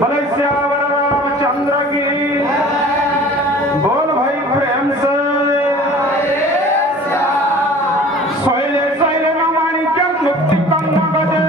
भले श्यावर रामचंद्र की बोल भाई प्रेम से शैले शैले न माणिक्यम मुक्ति कन्न बजे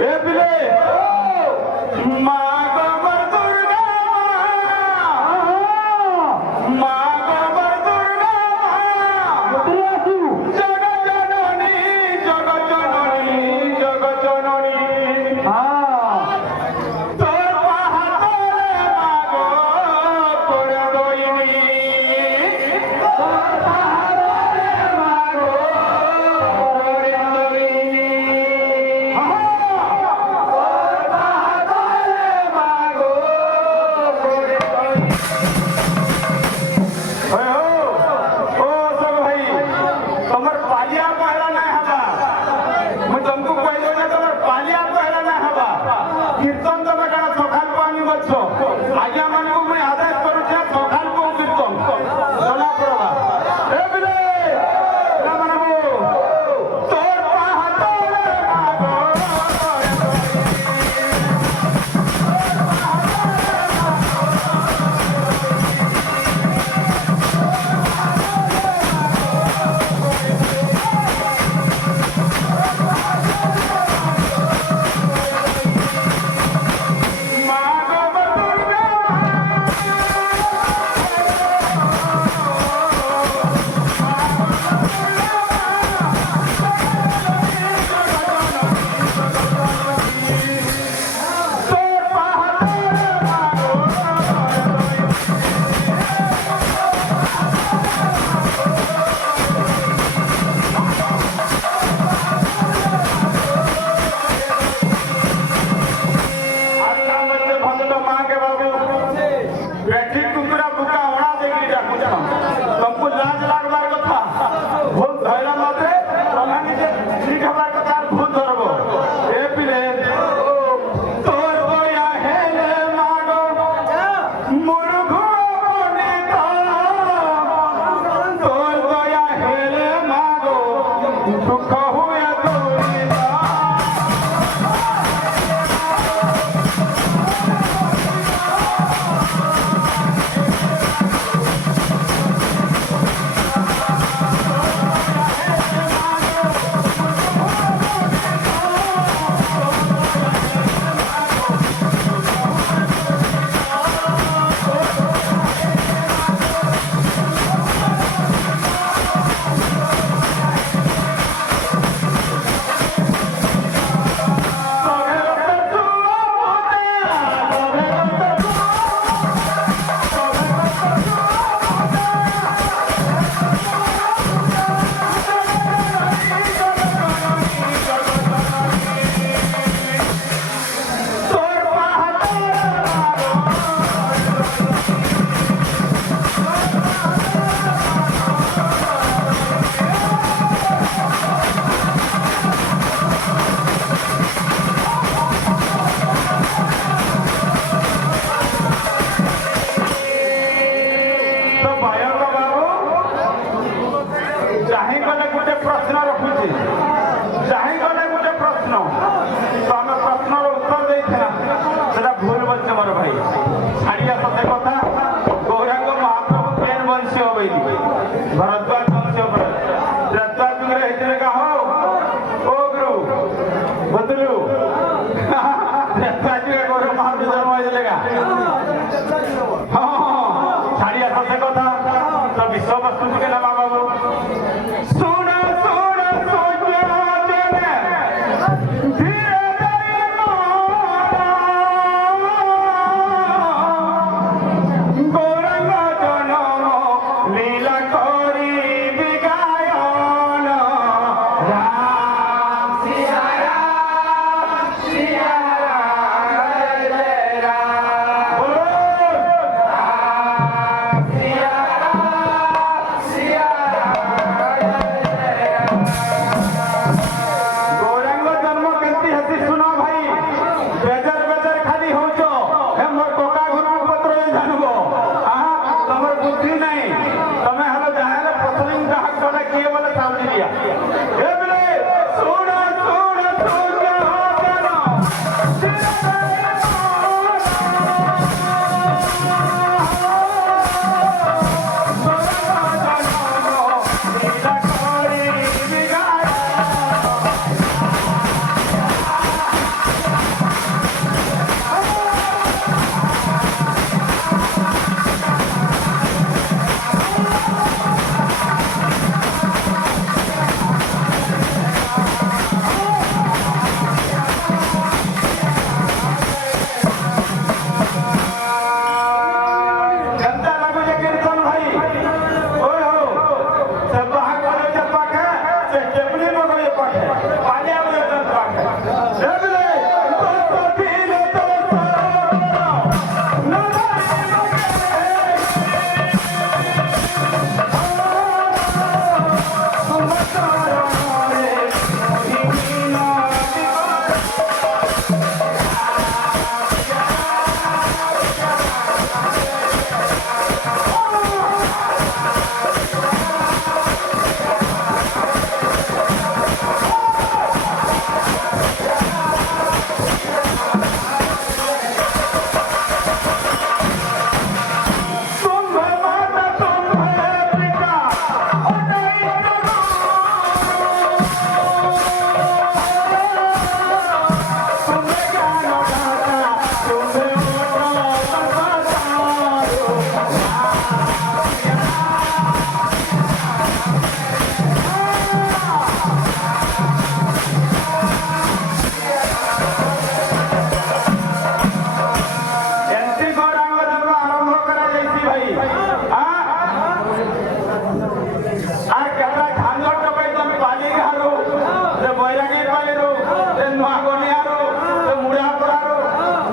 ए पिले माँ गोबर दुर्गा माँ गोबर दुर्गा जग जननी जग जननी जग जननी তোর পাহাড়ে মাগো করে দইনি তোর পাহাড়ে মাগো করে দইনি তোর পাহাড়ে মাগো করে দইনি ओ सब भाई तमर पालिया पहला ना हवा मैं तुमको कहलो ना तमर पालिया पहला ना हवा कीर्तन तमे का सखाल पानी बच्चो आज्ञा माने को मैं आदेश करू छे सखाल को कीर्तन चला करवा ए बिले ना मानबो तोर पाहाते मागो मागो बदुर्गा तोर पाहाते मागो आजकल बच्चे भक्त माँ के बाबू बैठी कुकुरा बुका ओढ़ा देगी जाकू जानो तुमको लाज लागबार कथा भूत धैर्य मात्रे प्रमाणी जे ठीक हबार कथा भूत धरबो ए पिले तोर गोया हेले मागो मुरुघु पंडित तोर गोया हेले मागो दुख हुए तोरिदा तो भाइयों का बाबू चाहे गले गोटे प्रश्न रखुचे चाहे गले गोटे प्रश्न तो आम प्रश्न उत्तर देना सेटा भूल बोलছে मोर भाई छाड़िया सत्य कथा गौरांग महाप्रभु केन वंश हबई भरद्वाज वंश भरद्वाज जुगे हेतले का हो ओ गुरु बदलू भरद्वाज जुगे गौरव महाप्रभु जन्म होइले का हां छाड़िया सत्य कथा तो विश्व वस्तु के नाम बाबू सुन सुन सोचा देने धीरे धीरे गौरंग जनम लीला करी बिगायन राम सिया राम सिया राम जय राम गौरांग जन्म केमती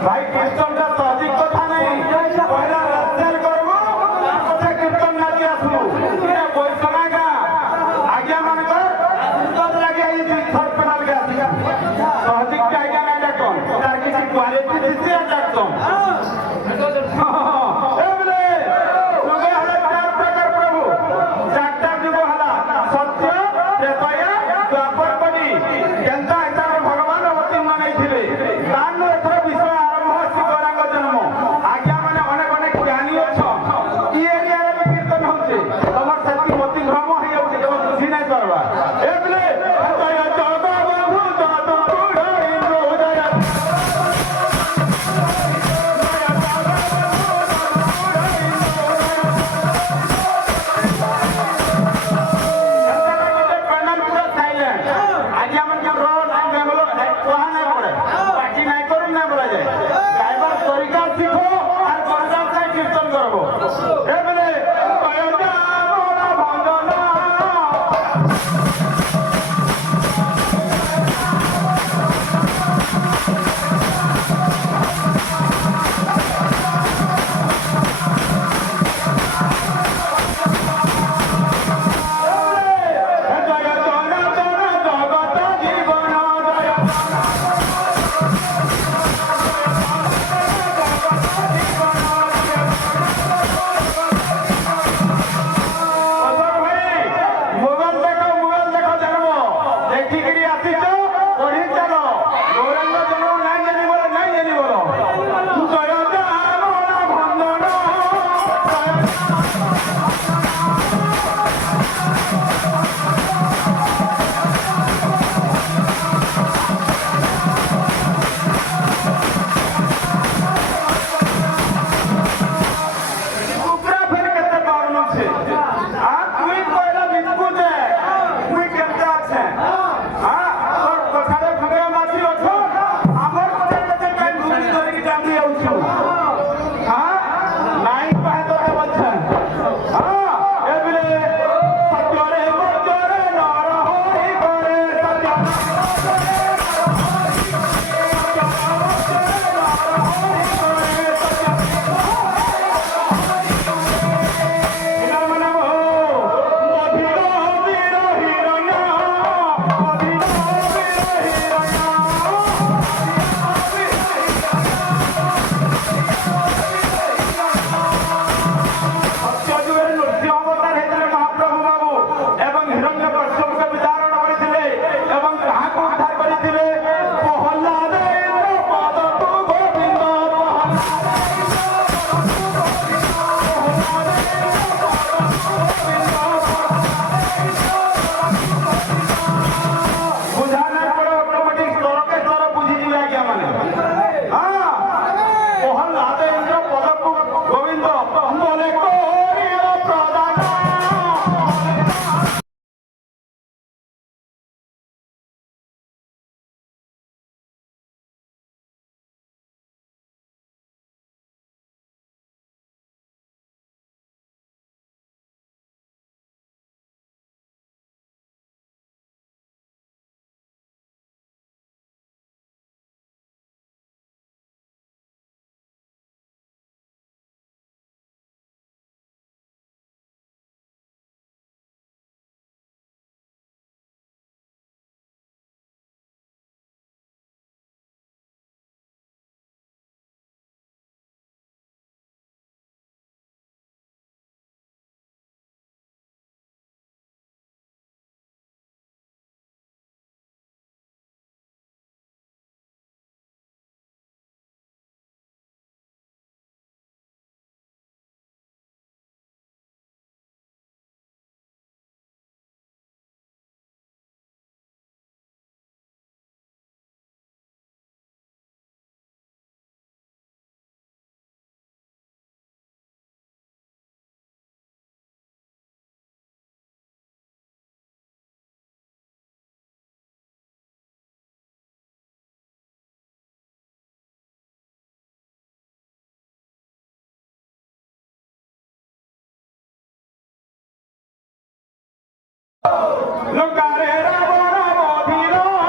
ভাই কীর্তনটা সঠিক কথা নেই পয়লা রাস্তাল করবো কথা কীর্তন নাচি আসু এটা বৈষ্ণবা গা আজ্ঞা মানে কর কীর্তন লাগে এই থর পেনাল গা সহজিকটা আজ্ঞা নাই ডাকন তার কিছু কোয়ালিটি দিছি আর ডাকতম Look at it.